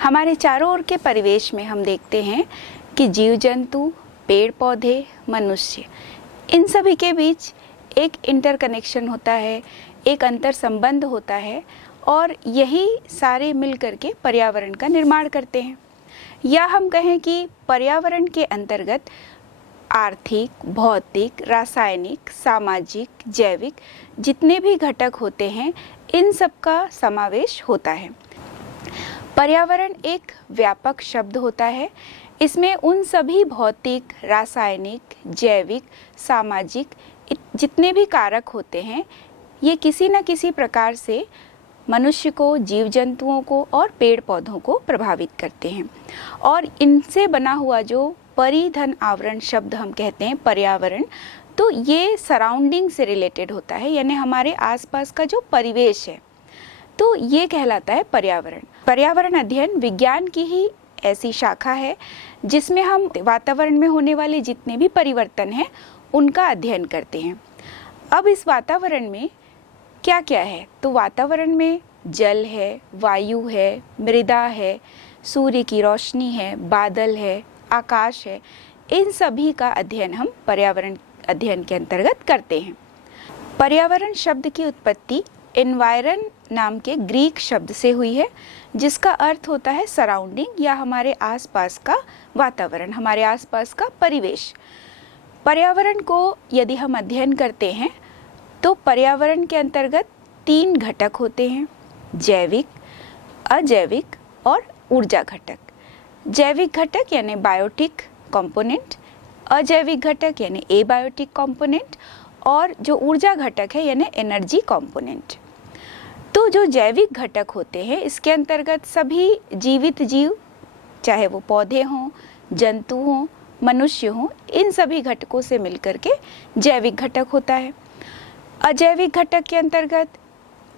हमारे चारों ओर के परिवेश में हम देखते हैं कि जीव जंतु, पेड़ पौधे, मनुष्य, इन सभी के बीच एक इंटरकनेक्शन होता है, एक अंतर संबंध होता है और यही सारे मिलकर के पर्यावरण का निर्माण करते हैं। या हम कहें कि पर्यावरण के अंतर्गत आर्थिक, भौतिक, रासायनिक, सामाजिक, जैविक जितने भी घटक होते हैं, इन सब का समावेश होता है। पर्यावरण एक व्यापक शब्द होता है। इसमें उन सभी भौतिक, रासायनिक, जैविक, सामाजिक जितने भी कारक होते हैं, ये किसी न किसी प्रकार से मनुष्य को, जीव जंतुओं को और पेड़ पौधों को प्रभावित करते हैं। और इनसे बना हुआ जो परिधन आवरण शब्द हम कहते हैं पर्यावरण, तो ये सराउंडिंग से रिलेटेड होता है, यानी हमारे आसपास का जो परिवेश है, तो ये कहलाता है पर्यावरण। पर्यावरण अध्ययन विज्ञान की ही ऐसी शाखा है जिसमें हम वातावरण में होने वाले जितने भी परिवर्तन हैं उनका अध्ययन करते हैं। अब इस वातावरण में क्या क्या है, तो वातावरण में जल है, वायु है, मृदा है, सूर्य की रोशनी है, बादल है, आकाश है, इन सभी का अध्ययन हम पर्यावरण अध्ययन के अंतर्गत करते हैं। पर्यावरण शब्द की उत्पत्ति एनवायरन नाम के ग्रीक शब्द से हुई है, जिसका अर्थ होता है सराउंडिंग या हमारे आसपास का वातावरण, हमारे आसपास का परिवेश। पर्यावरण को यदि हम अध्ययन करते हैं तो पर्यावरण के अंतर्गत 3 घटक होते हैं, जैविक, अजैविक और ऊर्जा घटक। जैविक घटक यानी बायोटिक कंपोनेंट, अजैविक घटक यानी एबायोटिक कंपोनेंट और जो ऊर्जा घटक है यानी एनर्जी कंपोनेंट। तो जो जैविक घटक होते हैं इसके अंतर्गत सभी जीवित जीव, चाहे वो पौधे हों, जंतु हों, मनुष्य हों, इन सभी घटकों से मिलकर के जैविक घटक होता है। अजैविक घटक के अंतर्गत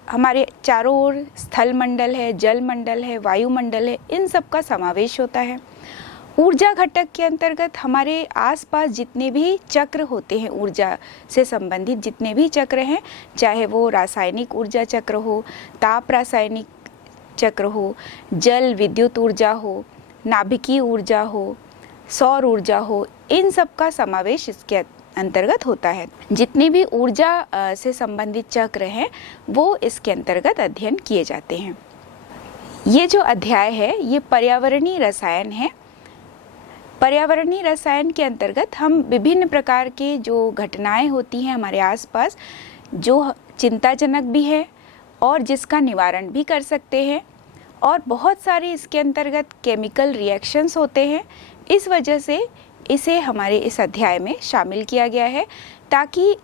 हमारे चारों ओर स्थल मंडल है, जल मंडल है, वायुमंडल है, इन सब का समावेश होता है। ऊर्जा घटक के अंतर्गत हमारे आसपास जितने भी चक्र होते हैं, ऊर्जा से संबंधित जितने भी चक्र हैं, चाहे वो रासायनिक ऊर्जा चक्र हो, ताप रासायनिक चक्र हो, जल विद्युत ऊर्जा हो, नाभिकीय ऊर्जा हो, सौर ऊर्जा हो, इन सब का समावेश इसके अंतर्गत होता है। जितने भी ऊर्जा से संबंधित चक्र हैं वो इसके अंतर्गत अध्ययन किए जाते हैं। ये जो अध्याय है ये पर्यावरणीय रसायन है। पर्यावरणीय रसायन के अंतर्गत हम विभिन्न प्रकार के जो घटनाएं होती हैं हमारे आसपास, जो चिंताजनक भी है और जिसका निवारण भी कर सकते हैं, और बहुत सारे इसके अंतर्गत केमिकल रिएक्शंस होते हैं। इस वजह से इसे हमारे इस अध्याय में शामिल किया गया है ताकि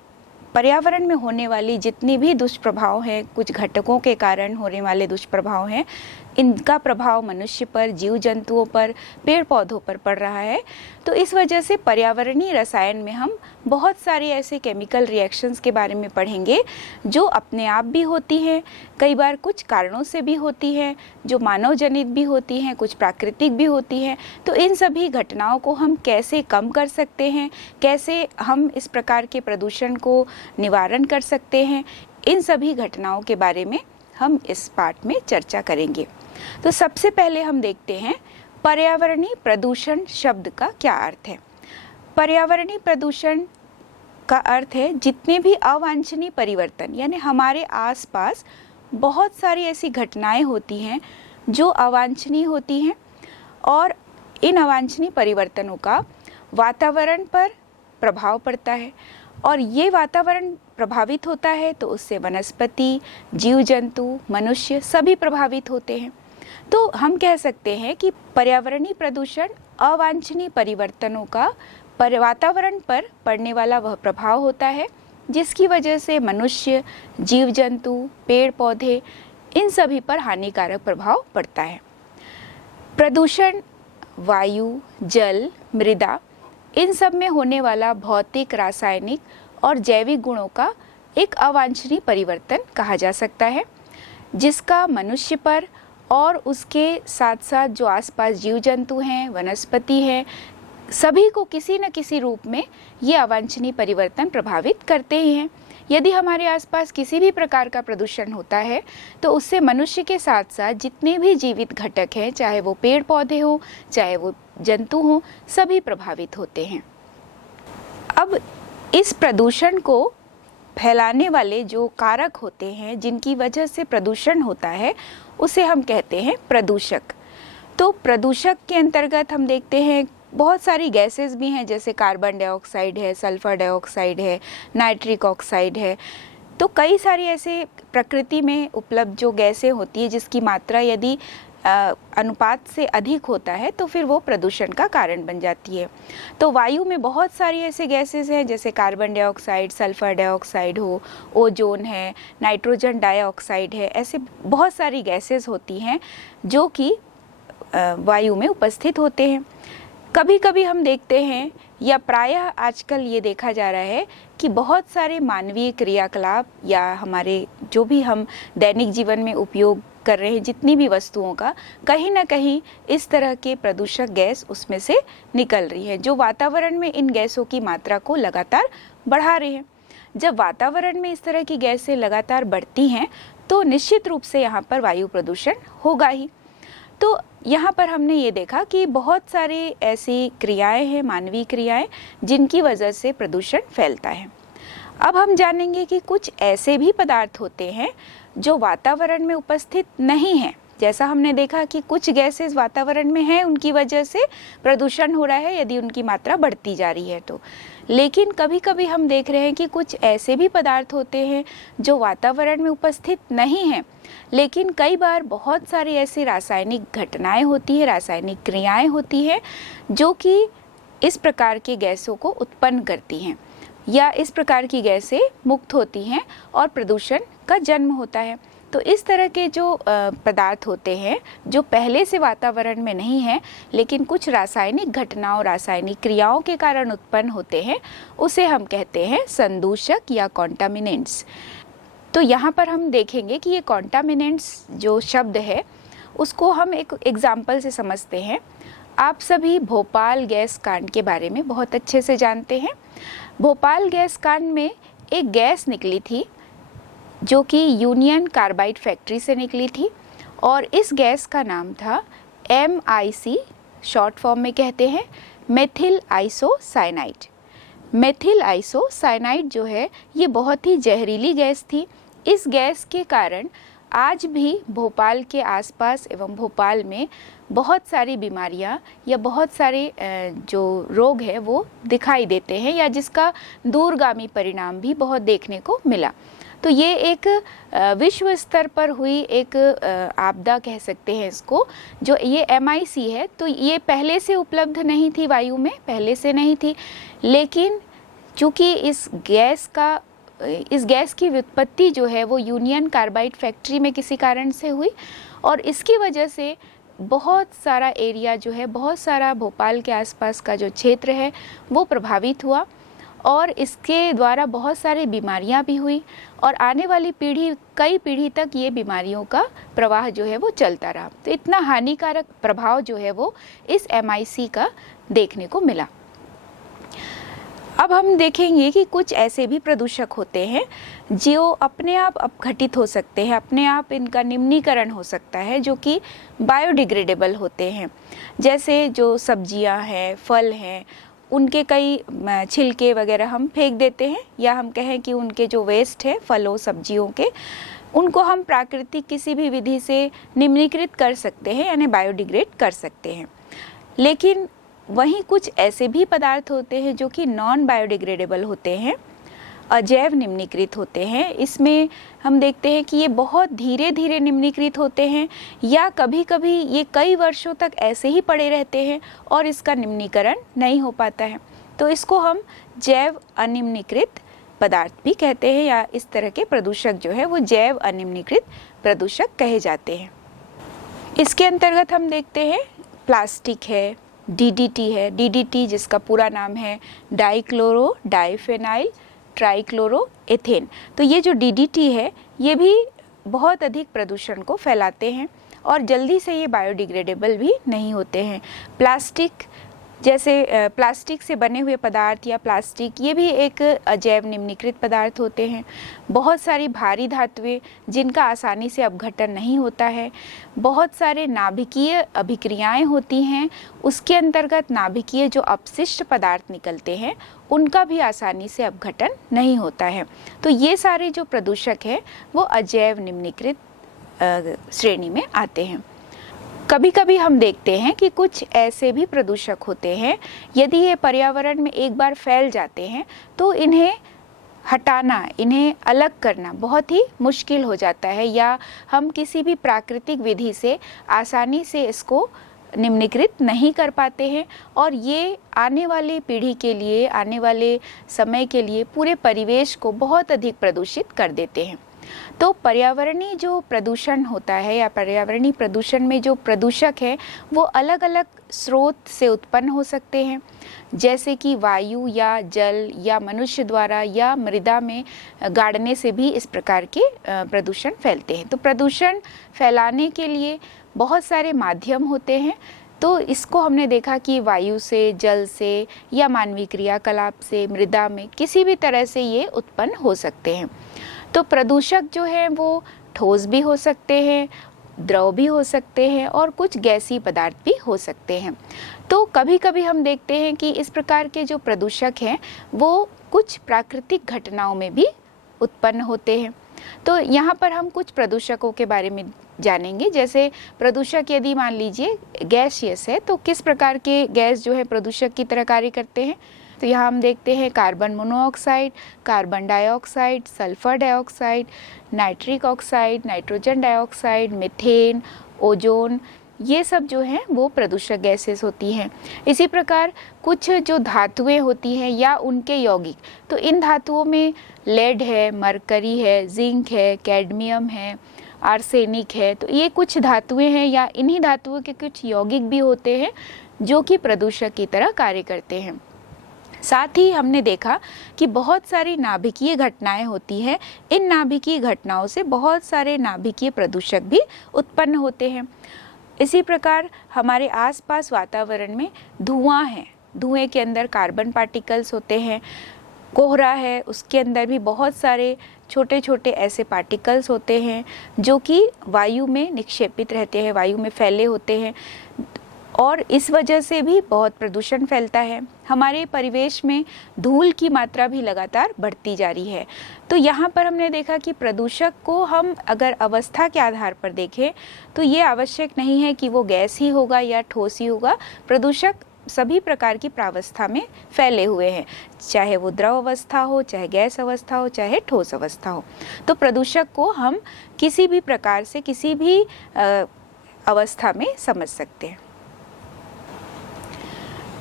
पर्यावरण में होने वाली जितनी भी दुष्प्रभाव हैं, कुछ घटकों के कारण होने वाले दुष्प्रभाव हैं, इनका प्रभाव मनुष्य पर, जीव जंतुओं पर, पेड़ पौधों पर पड़ रहा है। तो इस वजह से पर्यावरणीय रसायन में हम बहुत सारे ऐसे केमिकल रिएक्शंस के बारे में पढ़ेंगे जो अपने आप भी होती हैं, कई बार कुछ कारणों से भी होती हैं, जो मानव जनित भी होती हैं, कुछ प्राकृतिक भी होती हैं। तो इन सभी घटनाओं को हम कैसे कम कर सकते हैं, कैसे हम इस प्रकार के प्रदूषण को निवारण कर सकते हैं, इन सभी घटनाओं के बारे में हम इस पाठ में चर्चा करेंगे। तो सबसे पहले हम देखते हैं पर्यावरणीय प्रदूषण शब्द का क्या अर्थ है। पर्यावरणीय प्रदूषण का अर्थ है जितने भी अवांछनीय परिवर्तन, यानी हमारे आसपास बहुत सारी ऐसी घटनाएं होती हैं जो अवांछनीय होती हैं और इन अवांछनीय परिवर्तनों का वातावरण पर प्रभाव पड़ता है, और ये वातावरण प्रभावित होता है तो उससे वनस्पति, जीव जंतु, मनुष्य सभी प्रभावित होते हैं। तो हम कह सकते हैं कि पर्यावरणीय प्रदूषण अवांछनीय परिवर्तनों का वातावरण पर पड़ने वाला वह प्रभाव होता है जिसकी वजह से मनुष्य, जीव जंतु, पेड़ पौधे, इन सभी पर हानिकारक प्रभाव पड़ता है। प्रदूषण वायु, जल, मृदा, इन सब में होने वाला भौतिक, रासायनिक और जैविक गुणों का एक अवांछनीय परिवर्तन कहा जा सकता है, जिसका मनुष्य पर और उसके साथ साथ जो आसपास जीव जंतु हैं, वनस्पति हैं, सभी को किसी न किसी रूप में ये अवांछनीय परिवर्तन प्रभावित करते ही हैं। यदि हमारे आसपास किसी भी प्रकार का प्रदूषण होता है तो उससे मनुष्य के साथ साथ जितने भी जीवित घटक हैं, चाहे वो पेड़ पौधे हों, चाहे वो जंतु हों, सभी प्रभावित होते हैं। अब इस प्रदूषण को फैलाने वाले जो कारक होते हैं, जिनकी वजह से प्रदूषण होता है, उसे हम कहते हैं प्रदूषक। तो प्रदूषक के अंतर्गत हम देखते हैं बहुत सारी गैसेस भी हैं, जैसे कार्बन डाइऑक्साइड है, सल्फर डाइऑक्साइड है, नाइट्रिक ऑक्साइड है। तो कई सारी ऐसे प्रकृति में उपलब्ध जो गैसें होती है, जिसकी मात्रा यदि अनुपात से अधिक होता है तो फिर वो प्रदूषण का कारण बन जाती है। तो वायु में बहुत सारी ऐसे गैसेस हैं, जैसे कार्बन डाइऑक्साइड, सल्फर डाइऑक्साइड हो, ओजोन है, नाइट्रोजन डाइऑक्साइड है, ऐसे बहुत सारी गैसेस होती हैं जो कि वायु में उपस्थित होते हैं। कभी कभी हम देखते हैं, या प्रायः आजकल ये देखा जा रहा है कि बहुत सारे मानवीय क्रियाकलाप या हमारे जो भी हम दैनिक जीवन में उपयोग कर रहे हैं जितनी भी वस्तुओं का, कहीं ना कहीं इस तरह के प्रदूषक गैस उसमें से निकल रही है, जो वातावरण में इन गैसों की मात्रा को लगातार बढ़ा रहे हैं। जब वातावरण में इस तरह की गैसें लगातार बढ़ती हैं तो निश्चित रूप से यहाँ पर वायु प्रदूषण होगा ही। तो यहाँ पर हमने ये देखा कि बहुत सारी ऐसी क्रियाएं हैं, मानवीय क्रियाएं, जिनकी वजह से प्रदूषण फैलता है। अब हम जानेंगे कि कुछ ऐसे भी पदार्थ होते हैं जो वातावरण में उपस्थित नहीं हैं। जैसा हमने देखा कि कुछ गैसेस वातावरण में हैं, उनकी वजह से प्रदूषण हो रहा है यदि उनकी मात्रा बढ़ती जा रही है तो। लेकिन कभी कभी हम देख रहे हैं कि कुछ ऐसे भी पदार्थ होते हैं जो वातावरण में उपस्थित नहीं हैं, लेकिन कई बार बहुत सारी ऐसी रासायनिक घटनाएं होती हैं, रासायनिक क्रियाएं होती हैं जो कि इस प्रकार के गैसों को उत्पन्न करती हैं, या इस प्रकार की गैसें मुक्त होती हैं और प्रदूषण का जन्म होता है। तो इस तरह के जो पदार्थ होते हैं जो पहले से वातावरण में नहीं है, लेकिन कुछ रासायनिक घटनाओं, रासायनिक क्रियाओं के कारण उत्पन्न होते हैं, उसे हम कहते हैं संदूषक या कॉन्टामिनेंट्स। तो यहाँ पर हम देखेंगे कि ये कॉन्टामिनेंट्स जो शब्द है उसको हम एक एग्जाम्पल से समझते हैं। आप सभी भोपाल गैस कांड के बारे में बहुत अच्छे से जानते हैं। भोपाल गैस कांड में एक गैस निकली थी जो कि यूनियन कार्बाइड फैक्ट्री से निकली थी, और इस गैस का नाम था MIC, शॉर्ट फॉर्म में कहते हैं मेथिल आइसोसाइनाइड। मेथिल आइसोसाइनाइड जो है ये बहुत ही जहरीली गैस थी। इस गैस के कारण आज भी भोपाल के आसपास एवं भोपाल में बहुत सारी बीमारियां या बहुत सारे जो रोग है वो दिखाई देते हैं, या जिसका दूरगामी परिणाम भी बहुत देखने को मिला। तो ये एक विश्व स्तर पर हुई एक आपदा कह सकते हैं इसको, जो ये MIC है। तो ये पहले से उपलब्ध नहीं थी, वायु में पहले से नहीं थी, लेकिन चूँकि इस गैस की व्युत्पत्ति जो है वो यूनियन कार्बाइड फैक्ट्री में किसी कारण से हुई, और इसकी वजह से बहुत सारा एरिया जो है, बहुत सारा भोपाल के आसपास का जो क्षेत्र है वो प्रभावित हुआ, और इसके द्वारा बहुत सारी बीमारियां भी हुई, और आने वाली कई पीढ़ी तक ये बीमारियों का प्रवाह जो है वो चलता रहा। तो इतना हानिकारक प्रभाव जो है वो इस MIC का देखने को मिला। अब हम देखेंगे कि कुछ ऐसे भी प्रदूषक होते हैं जो अपने आप अपघटित हो सकते हैं, अपने आप इनका निम्नीकरण हो सकता है, जो कि बायोडिग्रेडेबल होते हैं। जैसे जो सब्जियां हैं, फल हैं, उनके कई छिलके वगैरह हम फेंक देते हैं, या हम कहें कि उनके जो वेस्ट है फलों सब्जियों के, उनको हम प्राकृतिक किसी भी विधि से निम्नीकृत कर सकते हैं, यानी बायोडिग्रेड कर सकते हैं। लेकिन वहीं कुछ ऐसे भी पदार्थ होते हैं जो कि नॉन बायोडिग्रेडेबल होते हैं, अजैव निम्नीकृत होते हैं। इसमें हम देखते हैं कि ये बहुत धीरे धीरे निम्नीकृत होते हैं, या कभी कभी ये कई वर्षों तक ऐसे ही पड़े रहते हैं और इसका निम्नीकरण नहीं हो पाता है। तो इसको हम जैव अनिम्नीकृत पदार्थ भी कहते हैं, या इस तरह के प्रदूषक जो है वो जैव अनिम्नीकृत प्रदूषक कहे जाते हैं। इसके अंतर्गत हम देखते हैं प्लास्टिक है, DDT है। DDT जिसका पूरा नाम है डाइक्लोरो डाइफेनाइल ट्राइक्लोरोएथेन। तो ये जो DDT है ये भी बहुत अधिक प्रदूषण को फैलाते हैं, और जल्दी से ये बायोडिग्रेडेबल भी नहीं होते हैं। प्लास्टिक जैसे प्लास्टिक से बने हुए पदार्थ या प्लास्टिक, ये भी एक अजैव निम्नीकृत पदार्थ होते हैं। बहुत सारी भारी धातुएं जिनका आसानी से अपघटन नहीं होता है। बहुत सारे नाभिकीय अभिक्रियाएं होती हैं, उसके अंतर्गत नाभिकीय जो अपशिष्ट पदार्थ निकलते हैं उनका भी आसानी से अपघटन नहीं होता है। तो ये सारे जो प्रदूषक हैं वो अजैव निम्नीकृत श्रेणी में आते हैं। कभी कभी हम देखते हैं कि कुछ ऐसे भी प्रदूषक होते हैं, यदि ये पर्यावरण में एक बार फैल जाते हैं तो इन्हें हटाना, इन्हें अलग करना बहुत ही मुश्किल हो जाता है, या हम किसी भी प्राकृतिक विधि से आसानी से इसको निम्नीकृत नहीं कर पाते हैं, और ये आने वाली पीढ़ी के लिए, आने वाले समय के लिए पूरे परिवेश को बहुत अधिक प्रदूषित कर देते हैं। तो पर्यावरणीय जो प्रदूषण होता है या पर्यावरणीय प्रदूषण में जो प्रदूषक है वो अलग अलग स्रोत से उत्पन्न हो सकते हैं, जैसे कि वायु या जल या मनुष्य द्वारा या मृदा में गाड़ने से भी इस प्रकार के प्रदूषण फैलते हैं। तो प्रदूषण फैलाने के लिए बहुत सारे माध्यम होते हैं। तो इसको हमने देखा कि वायु से, जल से या मानवीय क्रियाकलाप से, मृदा में किसी भी तरह से ये उत्पन्न हो सकते हैं। तो प्रदूषक जो है वो ठोस भी हो सकते हैं, द्रव भी हो सकते हैं और कुछ गैसीय पदार्थ भी हो सकते हैं। तो कभी कभी हम देखते हैं कि इस प्रकार के जो प्रदूषक हैं वो कुछ प्राकृतिक घटनाओं में भी उत्पन्न होते हैं। तो यहाँ पर हम कुछ प्रदूषकों के बारे में जानेंगे। जैसे प्रदूषक यदि मान लीजिए गैसियस है तो किस प्रकार के गैस जो है प्रदूषक की तरह कार्य करते हैं। तो यहाँ हम देखते हैं carbon monoxide, carbon dioxide, sulphur dioxide, nitric oxide, nitrogen dioxide, methane, ozone, ये सब जो हैं वो प्रदूषक गैसेस होती हैं। इसी प्रकार कुछ जो धातुएं होती हैं या उनके यौगिक, तो इन धातुओं में लेड है, मरकरी है, जिंक है, कैडमियम है, आर्सेनिक है। तो ये कुछ धातुएं हैं या इन्हीं धातुओं के कुछ यौगिक भी होते हैं जो कि प्रदूषक की तरह कार्य करते हैं। साथ ही हमने देखा कि बहुत सारी नाभिकीय घटनाएं होती हैं। इन नाभिकीय घटनाओं से बहुत सारे नाभिकीय प्रदूषक भी उत्पन्न होते हैं। इसी प्रकार हमारे आसपास वातावरण में धुआं है, धुएं के अंदर कार्बन पार्टिकल्स होते हैं। कोहरा है, उसके अंदर भी बहुत सारे छोटे छोटे ऐसे पार्टिकल्स होते हैं जो कि वायु में निक्षेपित रहते हैं, वायु में फैले होते हैं, और इस वजह से भी बहुत प्रदूषण फैलता है। हमारे परिवेश में धूल की मात्रा भी लगातार बढ़ती जा रही है। तो यहाँ पर हमने देखा कि प्रदूषक को हम अगर अवस्था के आधार पर देखें तो ये आवश्यक नहीं है कि वो गैस ही होगा या ठोस ही होगा। प्रदूषक सभी प्रकार की प्रावस्था में फैले हुए हैं, चाहे वो द्रव अवस्था हो, चाहे गैस अवस्था हो, चाहे ठोस अवस्था हो। तो प्रदूषक को हम किसी भी प्रकार से किसी भी अवस्था में समझ सकते हैं।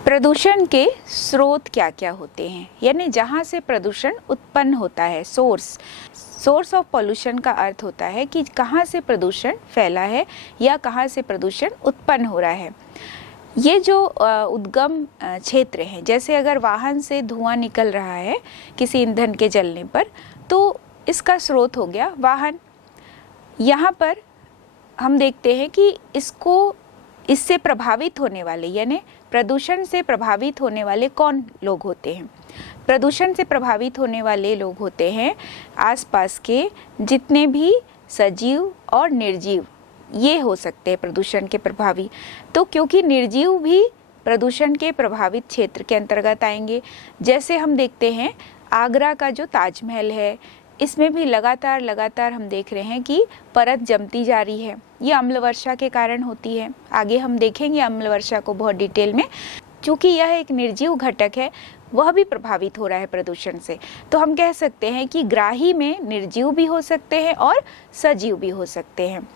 प्रदूषण के स्रोत क्या क्या होते हैं, यानी जहाँ से प्रदूषण उत्पन्न होता है। सोर्स ऑफ पॉल्यूशन का अर्थ होता है कि कहाँ से प्रदूषण फैला है या कहाँ से प्रदूषण उत्पन्न हो रहा है। ये जो उद्गम क्षेत्र हैं, जैसे अगर वाहन से धुआं निकल रहा है किसी ईंधन के जलने पर, तो इसका स्रोत हो गया वाहन। यहाँ पर हम देखते हैं कि इससे प्रभावित होने वाले, यानी प्रदूषण से प्रभावित होने वाले कौन लोग होते हैं। प्रदूषण से प्रभावित होने वाले लोग होते हैं आसपास के जितने भी सजीव और निर्जीव, ये हो सकते हैं प्रदूषण के प्रभावी। तो क्योंकि निर्जीव भी प्रदूषण के प्रभावित क्षेत्र के अंतर्गत आएंगे। जैसे हम देखते हैं आगरा का जो ताजमहल है, इसमें भी लगातार हम देख रहे हैं कि परत जमती जा रही है। ये अम्ल वर्षा के कारण होती है। आगे हम देखेंगे अम्ल वर्षा को बहुत डिटेल में। चूँकि यह एक निर्जीव घटक है, वह भी प्रभावित हो रहा है प्रदूषण से। तो हम कह सकते हैं कि ग्राही में निर्जीव भी हो सकते हैं और सजीव भी हो सकते हैं।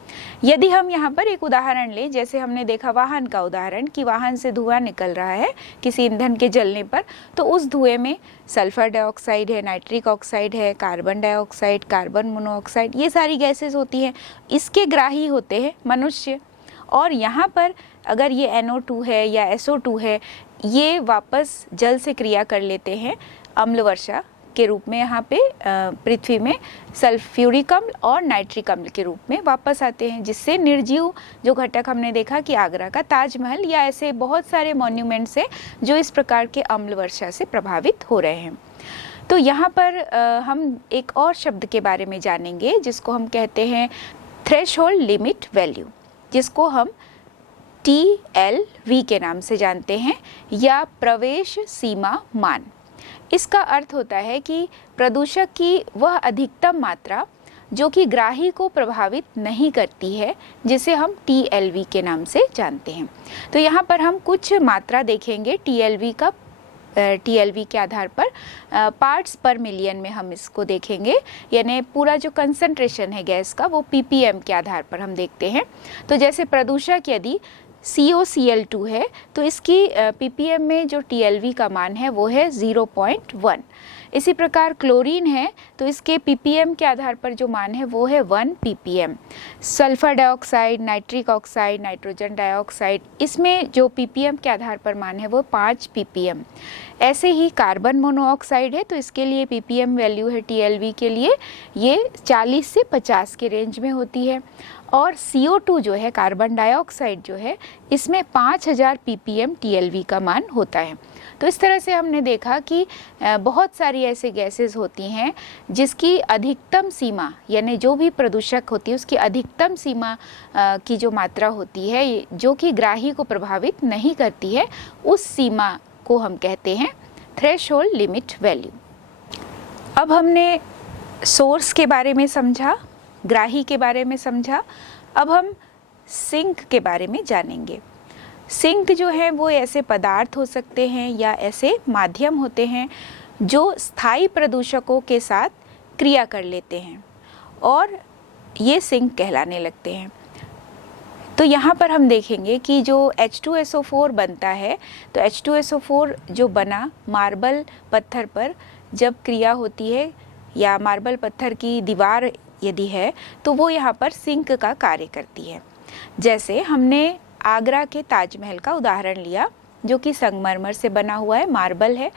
यदि हम यहाँ पर एक उदाहरण लें, जैसे हमने देखा वाहन का उदाहरण कि वाहन से धुआं निकल रहा है किसी ईंधन के जलने पर, तो उस धुएं में सल्फर डाइऑक्साइड है, नाइट्रिक ऑक्साइड है, कार्बन डाइऑक्साइड, कार्बन मोनोऑक्साइड, ये सारी गैसेस होती हैं। इसके ग्राही होते हैं मनुष्य। और यहाँ पर अगर ये NO2 है या SO2 है, ये वापस जल से क्रिया कर लेते हैं अम्ल वर्षा के रूप में यहाँ पे पृथ्वी में सल्फ्यूरिक अम्ल और नाइट्रिक अम्ल के रूप में वापस आते हैं, जिससे निर्जीव जो घटक हमने देखा कि आगरा का ताजमहल या ऐसे बहुत सारे मॉन्यूमेंट्स हैं जो इस प्रकार के अम्ल वर्षा से प्रभावित हो रहे हैं। तो यहाँ पर हम एक और शब्द के बारे में जानेंगे जिसको हम कहते हैं थ्रेशहोल्ड लिमिट वैल्यू, जिसको हम TLV के नाम से जानते हैं या प्रवेश सीमा मान। इसका अर्थ होता है कि प्रदूषक की वह अधिकतम मात्रा जो कि ग्राही को प्रभावित नहीं करती है, जिसे हम TLV के नाम से जानते हैं। तो यहाँ पर हम कुछ मात्रा देखेंगे TLV के आधार पर, पार्ट्स पर मिलियन में हम इसको देखेंगे, यानी पूरा जो कंसंट्रेशन है गैस का वो ppm के आधार पर हम देखते हैं। तो जैसे प्रदूषक यदि COCl2 है तो इसकी ppm में जो TLV का मान है वो है 0.1। इसी प्रकार क्लोरीन है तो इसके ppm के आधार पर जो मान है वो है 1 ppm। Sulphur dioxide, nitric oxide, nitrogen dioxide, इसमें जो ppm के आधार पर मान है वो 5 ppm। ऐसे ही कार्बन मोनोऑक्साइड है तो इसके लिए ppm वैल्यू है TLV के लिए ये 40 से 50 के रेंज में होती है। और CO2 जो है, कार्बन डाइऑक्साइड जो है, इसमें 5000 ppm TLV का मान होता है। तो इस तरह से हमने देखा कि बहुत सारी ऐसे गैसेस होती हैं जिसकी अधिकतम सीमा, यानी जो भी प्रदूषक होती है उसकी अधिकतम सीमा की जो मात्रा होती है जो कि ग्राही को प्रभावित नहीं करती है, उस सीमा को हम कहते हैं थ्रेशहोल्ड लिमिट वैल्यू। अब हमने सोर्स के बारे में समझा, ग्राही के बारे में समझा, अब हम सिंक के बारे में जानेंगे। सिंक जो है वो ऐसे पदार्थ हो सकते हैं या ऐसे माध्यम होते हैं जो स्थायी प्रदूषकों के साथ क्रिया कर लेते हैं और ये सिंक कहलाने लगते हैं। तो यहाँ पर हम देखेंगे कि जो H2SO4 बनता है, तो H2SO4 जो बना मार्बल पत्थर पर जब क्रिया होती है या मार्बल पत्थर की दीवार यदि है तो वो यहाँ पर सिंक का कार्य करती है। जैसे हमने आगरा के ताजमहल का उदाहरण लिया जो कि संगमरमर से बना हुआ है, मार्बल है,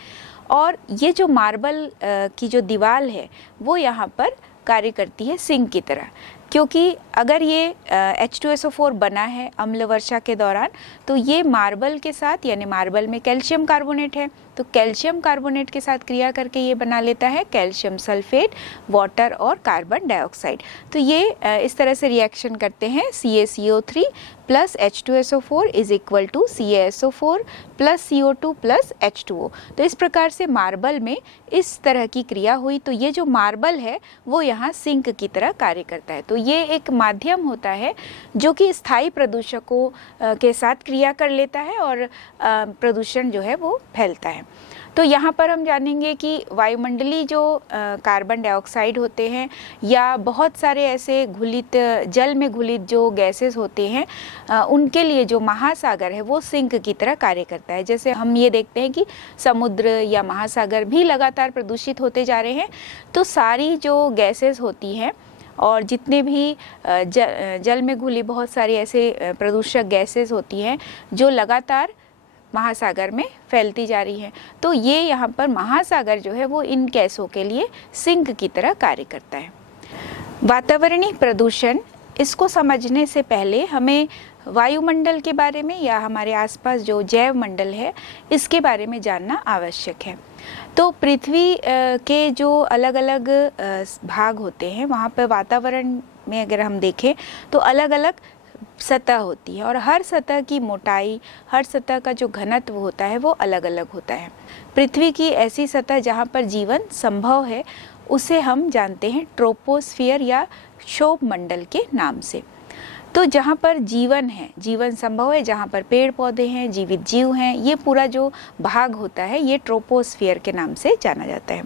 और ये जो मार्बल की जो दीवार है वो यहाँ पर कार्य करती है सिंक की तरह, क्योंकि अगर ये H2SO4 बना है अम्ल वर्षा के दौरान तो ये मार्बल के साथ, यानी मार्बल में कैल्शियम कार्बोनेट है, तो कैल्शियम कार्बोनेट के साथ क्रिया करके ये बना लेता है कैल्शियम सल्फेट, वाटर और कार्बन डाइऑक्साइड। तो ये इस तरह से रिएक्शन करते हैं CaCO3 plus H2SO4 is equal to CaSO4 plus CO2 plus H2O। तो इस प्रकार से मार्बल में इस तरह की क्रिया हुई तो ये जो मार्बल है वो यहाँ सिंक की तरह कार्य करता है। तो ये एक माध्यम होता है जो कि स्थायी प्रदूषकों के साथ क्रिया कर लेता है और प्रदूषण जो है वो फैलता है। तो यहाँ पर हम जानेंगे कि वायुमंडलीय जो कार्बन डाइऑक्साइड होते हैं या बहुत सारे ऐसे घुलित जल में घुलित जो गैसेस होते हैं उनके लिए जो महासागर है वो सिंक की तरह कार्य करता है। जैसे हम ये देखते हैं कि समुद्र या महासागर भी लगातार प्रदूषित होते जा रहे हैं, तो सारी जो गैसेस होती हैं और जितने भी जल में घुली बहुत सारी ऐसे प्रदूषक गैसेस होती हैं जो लगातार महासागर में फैलती जा रही है, तो ये यहाँ पर महासागर जो है वो इन गैसों के लिए सिंक की तरह कार्य करता है। वातावरणीय प्रदूषण, इसको समझने से पहले हमें वायुमंडल के बारे में या हमारे आसपास जो जैव मंडल है इसके बारे में जानना आवश्यक है। तो पृथ्वी के जो अलग अलग भाग होते हैं वहाँ पर वातावरण में अगर हम देखें तो अलग अलग सतह होती है और हर सतह की मोटाई, हर सतह का जो घनत्व होता है वो अलग अलग होता है। पृथ्वी की ऐसी सतह जहाँ पर जीवन संभव है उसे हम जानते हैं ट्रोपोस्फियर या क्षोभ मंडल के नाम से। तो जहाँ पर जीवन है, जीवन संभव है, जहाँ पर पेड़ पौधे हैं, जीवित जीव हैं, ये पूरा जो भाग होता है ये ट्रोपोस्फियर के नाम से जाना जाता है।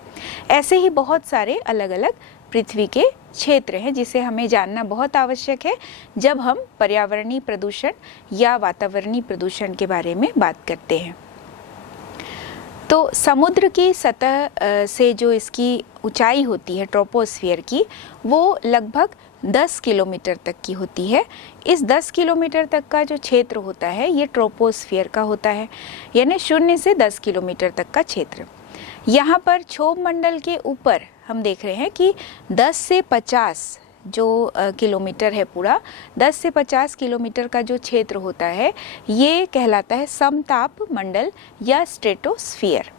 ऐसे ही बहुत सारे अलग अलग पृथ्वी के क्षेत्र हैं जिसे हमें जानना बहुत आवश्यक है जब हम पर्यावरणीय प्रदूषण या वातावरणीय प्रदूषण के बारे में बात करते हैं। तो समुद्र की सतह से जो इसकी ऊंचाई होती है ट्रोपोस्फियर की, वो लगभग 10 किलोमीटर तक की होती है। इस 10 किलोमीटर तक का जो क्षेत्र होता है ये ट्रोपोस्फियर का होता है, यानी 0 से 10 किलोमीटर तक का क्षेत्र। यहाँ पर क्षोभ मंडल के ऊपर हम देख रहे हैं कि 10 से 50 जो किलोमीटर है पूरा, 10 से 50 किलोमीटर का जो क्षेत्र होता है ये कहलाता है समताप मंडल या स्ट्रेटोस्फियर।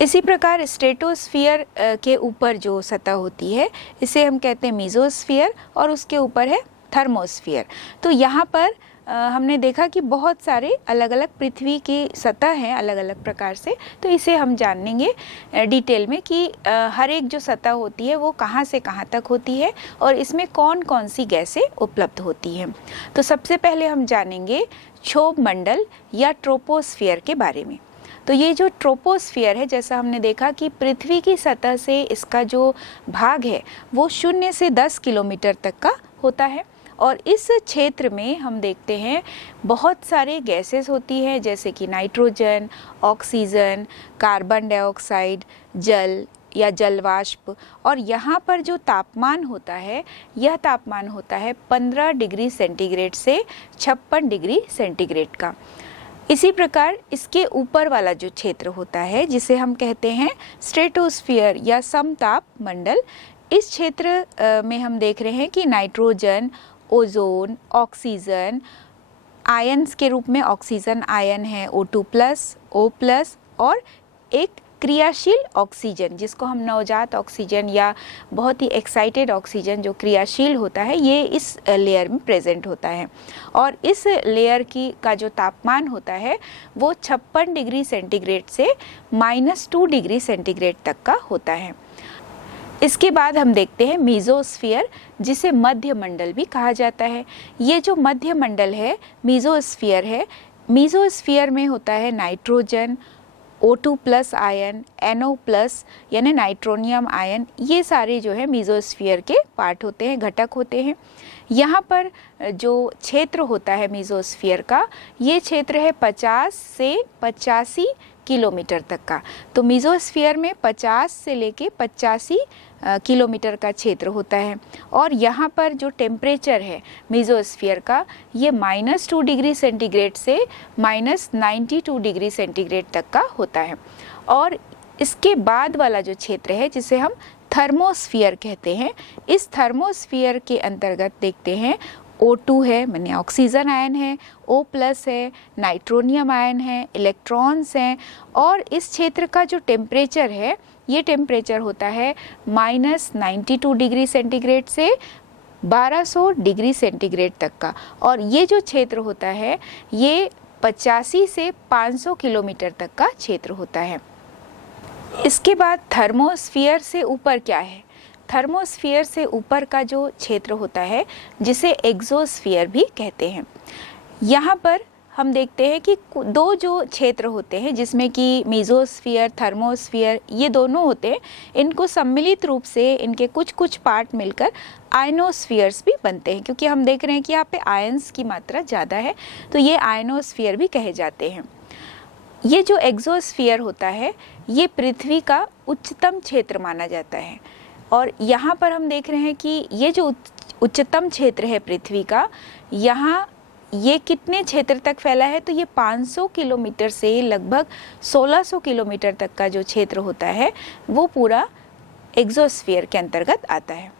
इसी प्रकार स्ट्रेटोस्फियर के ऊपर जो सतह होती है इसे हम कहते हैं मीजोस्फियर और उसके ऊपर है थर्मोस्फियर। तो यहाँ पर हमने देखा कि बहुत सारे अलग अलग पृथ्वी की सतह हैं अलग अलग प्रकार से, तो इसे हम जानेंगे डिटेल में कि हर एक जो सतह होती है वो कहाँ से कहाँ तक होती है और इसमें कौन कौन सी गैसें उपलब्ध होती हैं। तो सबसे पहले हम जानेंगे क्षोभ मंडल या ट्रोपोस्फियर के बारे में। तो ये जो ट्रोपोस्फियर है, जैसा हमने देखा कि पृथ्वी की सतह से इसका जो भाग है वो 0 से 10 किलोमीटर तक का होता है और इस क्षेत्र में हम देखते हैं बहुत सारे गैसेस होती हैं जैसे कि नाइट्रोजन, ऑक्सीजन, कार्बन डाइऑक्साइड, जल या जलवाष्प। और यहाँ पर जो तापमान होता है यह तापमान होता है 15 डिग्री सेंटीग्रेड से 56 डिग्री सेंटीग्रेड का। इसी प्रकार इसके ऊपर वाला जो क्षेत्र होता है जिसे हम कहते हैं स्ट्रेटोस्फियर या समताप मंडल, इस क्षेत्र में हम देख रहे हैं कि नाइट्रोजन, ओजोन, ऑक्सीजन, आयन्स के रूप में ऑक्सीजन आयन है O2+, O+ और एक क्रियाशील ऑक्सीजन जिसको हम नवजात ऑक्सीजन या बहुत ही एक्साइटेड ऑक्सीजन जो क्रियाशील होता है ये इस लेयर में प्रेजेंट होता है। और इस लेयर का जो तापमान होता है वो 56 डिग्री सेंटीग्रेड से -2 डिग्री सेंटीग्रेड तक का होता है। इसके बाद हम देखते हैं मीजोस्फियर जिसे मध्य मंडल भी कहा जाता है। ये जो मध्य मंडल है मीजोस्फियर है, मीजोस्फियर में होता है नाइट्रोजन, O2+ आयन, NO+ यानी नाइट्रोनियम आयन, ये सारे जो है मीजोस्फियर के पार्ट होते हैं, घटक होते हैं। यहाँ पर जो क्षेत्र होता है मीजोस्फियर का ये क्षेत्र है 50 से 85 किलोमीटर तक का। तो मीजोस्फियर में 50 से लेके 85 किलोमीटर का क्षेत्र होता है और यहाँ पर जो टेम्परेचर है मीजोस्फियर का ये -2 डिग्री सेंटीग्रेड से -92 डिग्री सेंटीग्रेड तक का होता है। और इसके बाद वाला जो क्षेत्र है जिसे हम थर्मोस्फियर कहते हैं, इस थर्मोस्फियर के अंतर्गत देखते हैं O2 है माने ऑक्सीजन आयन है, O+ है, नाइट्रोनियम आयन है, इलेक्ट्रॉन्स हैं और इस क्षेत्र का जो टेम्परेचर है ये टेम्परेचर होता है -92 डिग्री सेंटीग्रेड से 1200 डिग्री सेंटीग्रेड तक का। और ये जो क्षेत्र होता है ये 85 से 500 किलोमीटर तक का क्षेत्र होता है। इसके बाद थर्मोस्फियर से ऊपर क्या है? थर्मोस्फियर से ऊपर का जो क्षेत्र होता है जिसे एक्सोस्फियर भी कहते हैं। यहाँ पर हम देखते हैं कि दो जो क्षेत्र होते हैं जिसमें कि मीजोस्फियर, थर्मोस्फियर ये दोनों होते हैं, इनको सम्मिलित रूप से इनके कुछ कुछ पार्ट मिलकर आयनोस्फियर्स भी बनते हैं क्योंकि हम देख रहे हैं कि यहाँ पे आयंस की मात्रा ज़्यादा है तो ये आयनोस्फियर भी कहे जाते हैं। ये जो एक्सोस्फियर होता है ये पृथ्वी का उच्चतम क्षेत्र माना जाता है और यहाँ पर हम देख रहे हैं कि ये जो उच्चतम क्षेत्र है पृथ्वी का, यहाँ ये कितने क्षेत्र तक फैला है तो ये 500 किलोमीटर से लगभग 1600 किलोमीटर तक का जो क्षेत्र होता है वो पूरा एक्सोस्फियर के अंतर्गत आता है।